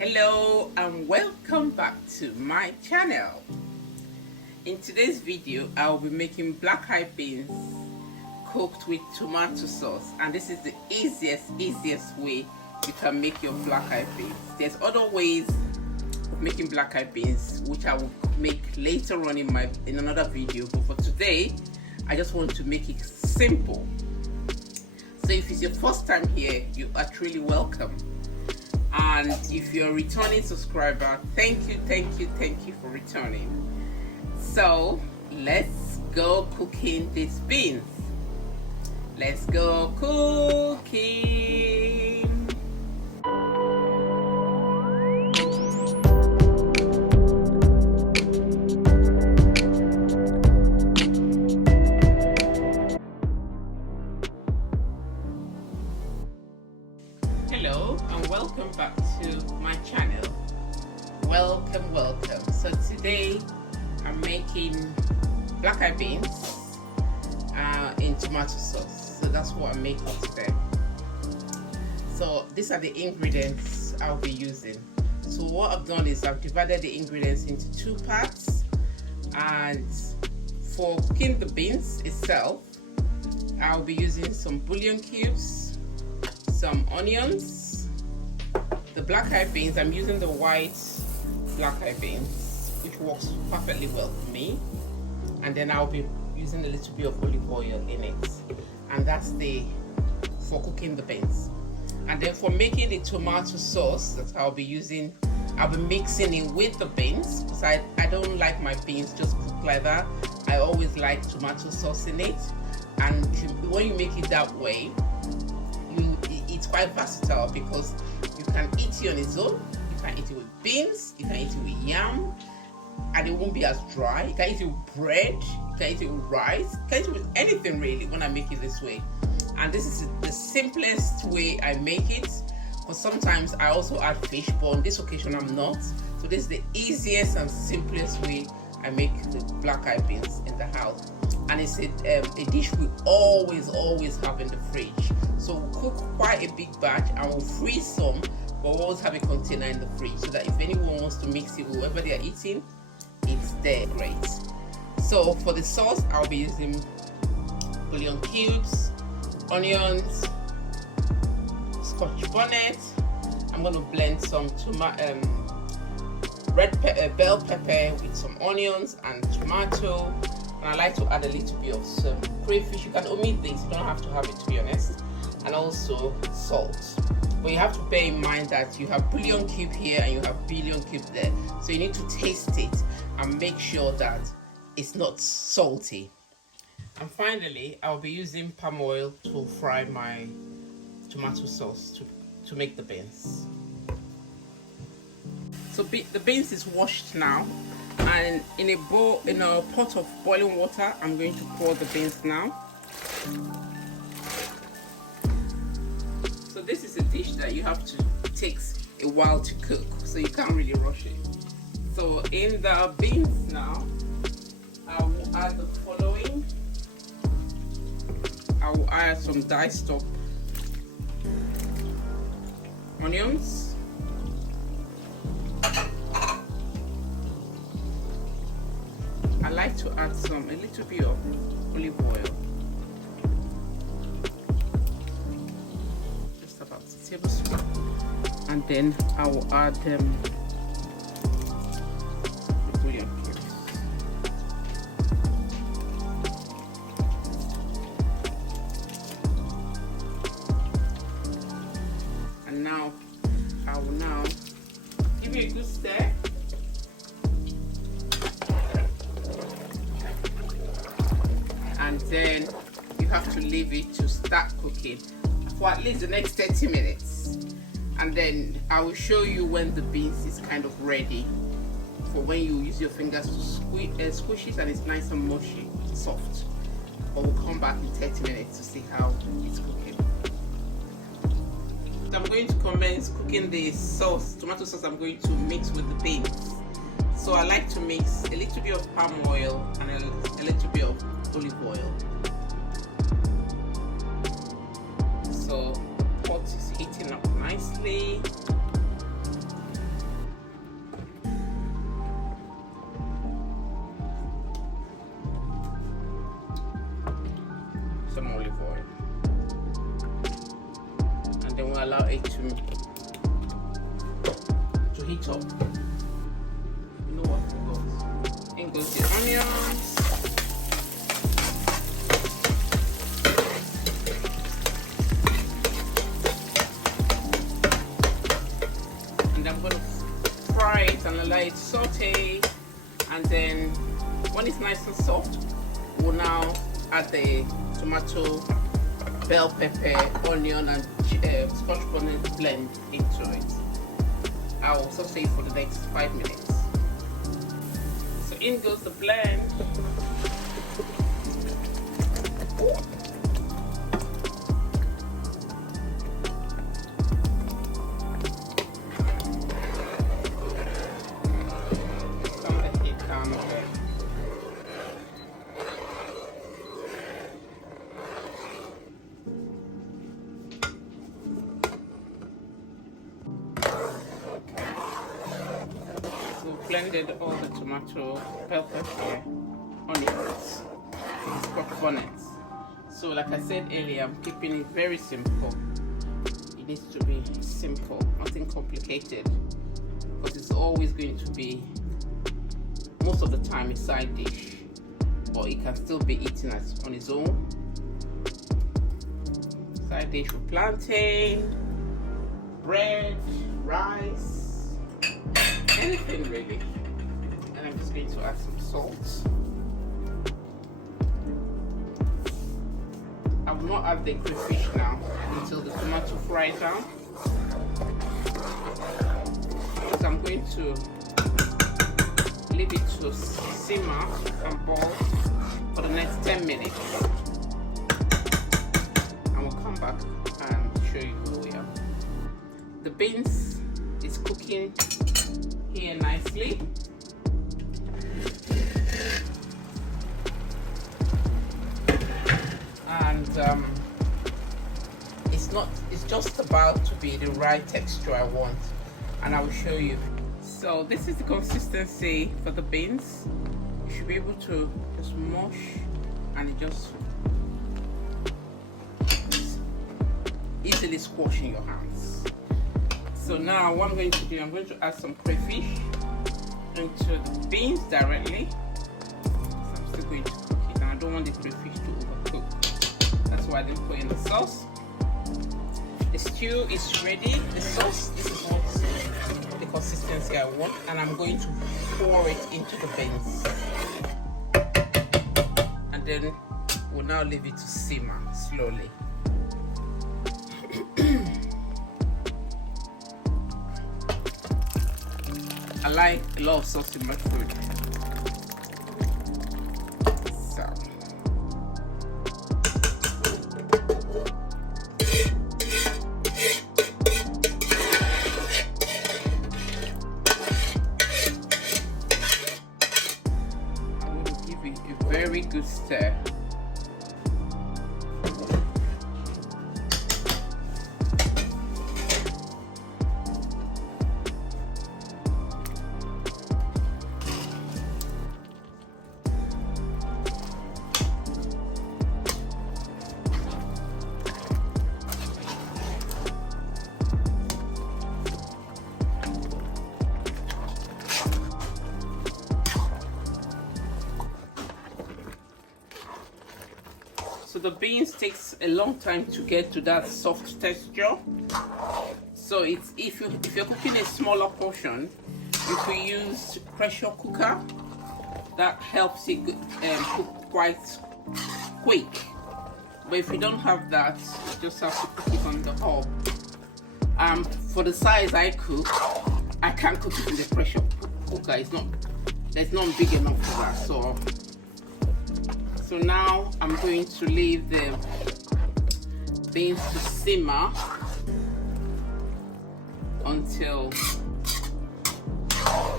Hello and welcome back to my channel. In today's video I will be making black eye beans cooked with tomato sauce, and this is the easiest way you can make your black eye beans. There's other ways of making black eye beans which I will make later on in another video, but for today I just want to make it simple. So if it's your first time here, you are truly welcome. And if you're a returning subscriber, thank you for returning. So let's go cooking these beans. Let's go cooking. Hello and welcome back to my channel. Welcome. So today I'm making black eye beans in tomato sauce. So that's what I'm making today. So these are the ingredients I'll be using. So what I've done is I've divided the ingredients into two parts, and for cooking the beans itself I'll be using some bouillon cubes, some onions, the black eye beans. I'm using the white black eye beans, which works perfectly well for me, and then I'll be using a little bit of olive oil in it, and that's for cooking the beans. And then for making the tomato sauce that I'll be using, I'll be mixing it with the beans, because I don't like my beans just cooked like that. I always like tomato sauce in it, and when you make it that way, it's quite versatile, because you can eat it on its own, you can eat it with beans, you can eat it with yam, and it won't be as dry. You can eat it with bread, you can eat it with rice, you can eat it with anything really when I make it this way. And this is the simplest way I make it, because sometimes I also add fish, but on this occasion I'm not. So this is the easiest and simplest way I make the black eye beans in the house. And it's a dish we always have in the fridge. So we'll cook quite a big batch and we'll freeze some, but we'll always have a container in the fridge, so that if anyone wants to mix it with whatever they are eating, it's there. Great. So for the sauce, I'll be using bouillon cubes, onions, scotch bonnet. I'm going to blend some bell pepper with some onions and tomato. And I like to add a little bit of some crayfish. You can omit this, you don't have to have it, to be honest. And also salt. But you have to bear in mind that you have bouillon cube here and you have bouillon cube there. So you need to taste it and make sure that it's not salty. And finally, I'll be using palm oil to fry my tomato sauce to make the beans. So the beans is washed now, and in a pot of boiling water, I'm going to pour the beans now. So this is a dish that takes a while to cook, so you can't really rush it. So in the beans now, I will add the following. I will add some diced up onions, I like to add a little bit of olive oil, just about a tablespoon, and then I will add the bouillon cubes. And now I will give it a good stir. And then you have to leave it to start cooking for at least the next 30 minutes. And then I will show you when the beans is kind of ready, for when you use your fingers to squish it and it's nice and mushy, soft. But we'll come back in 30 minutes to see how it's cooking. So I'm going to commence cooking the sauce, tomato sauce I'm going to mix with the beans. So I like to mix a little bit of palm oil and a little bit of olive oil. So pot is heating up nicely. gonna allow it to heat up. You know what goes? In goes the onions. And I'm gonna fry it and allow it saute. And then when it's nice and soft, we'll now add the tomato, bell pepper, onion, and scotch bonnet blend into it. I will saute it for the next 5 minutes. So in goes the blend. Blended all the tomato, bell pepper, onions, scotch bonnets. So like I said earlier, I'm keeping it very simple. It needs to be simple, nothing complicated, because it's always going to be, most of the time, a side dish, or it can still be eaten on its own. Side dish with plantain, bread, rice, anything really. And I'm just going to add some salt. I will not add the crayfish now until the tomato fries down, because I'm going to leave it to simmer and boil for the next 10 minutes, and we'll come back and show you where we are. The beans is cooking here nicely. And it's just about to be the right texture I want, and I will show you. So this is the consistency for the beans. You should be able to just mush, and it just easily squash in your hands. So now what I'm going to do, I'm going to add some crayfish into the beans directly. So I'm still going to cook it, and I don't want the crayfish to overcook. That's why I didn't put in the sauce. The stew is ready. The sauce, this is what the consistency I want, and I'm going to pour it into the beans. And then we'll now leave it to simmer slowly. I like a lot of sauce in my food. So I'm going to give it a very good stir. So the beans takes a long time to get to that soft texture. So it's if you're cooking a smaller portion, you could use pressure cooker. That helps it cook quite quick. But if you don't have that, you just have to cook it on the hob. For the size I cook, I can't cook it in the pressure cooker. It's not big enough for that. So now I'm going to leave the beans to simmer until,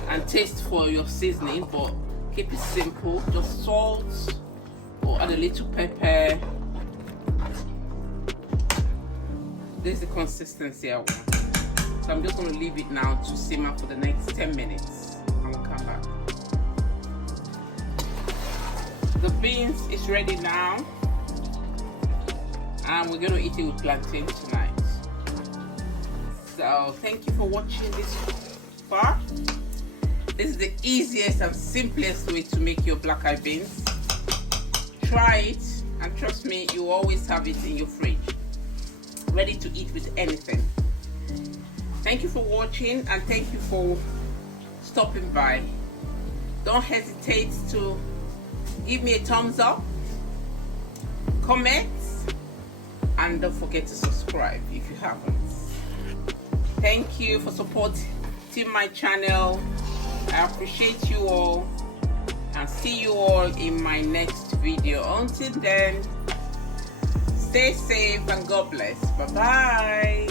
and taste for your seasoning, but keep it simple, just salt or add a little pepper. This is the consistency I want. So I'm just going to leave it now to simmer for the next 10 minutes and we'll come back. The beans is ready now, and we're going to eat it with plantain tonight. So thank you for watching this far. This is the easiest and simplest way to make your black eye beans. Try it and trust me, you always have it in your fridge, ready to eat with anything. Thank you for watching and thank you for stopping by. Don't hesitate to give me a thumbs up, comment, and don't forget to subscribe if you haven't. Thank you for supporting my channel. I appreciate you all and see you all in my next video. Until then, stay safe and God bless. Bye bye.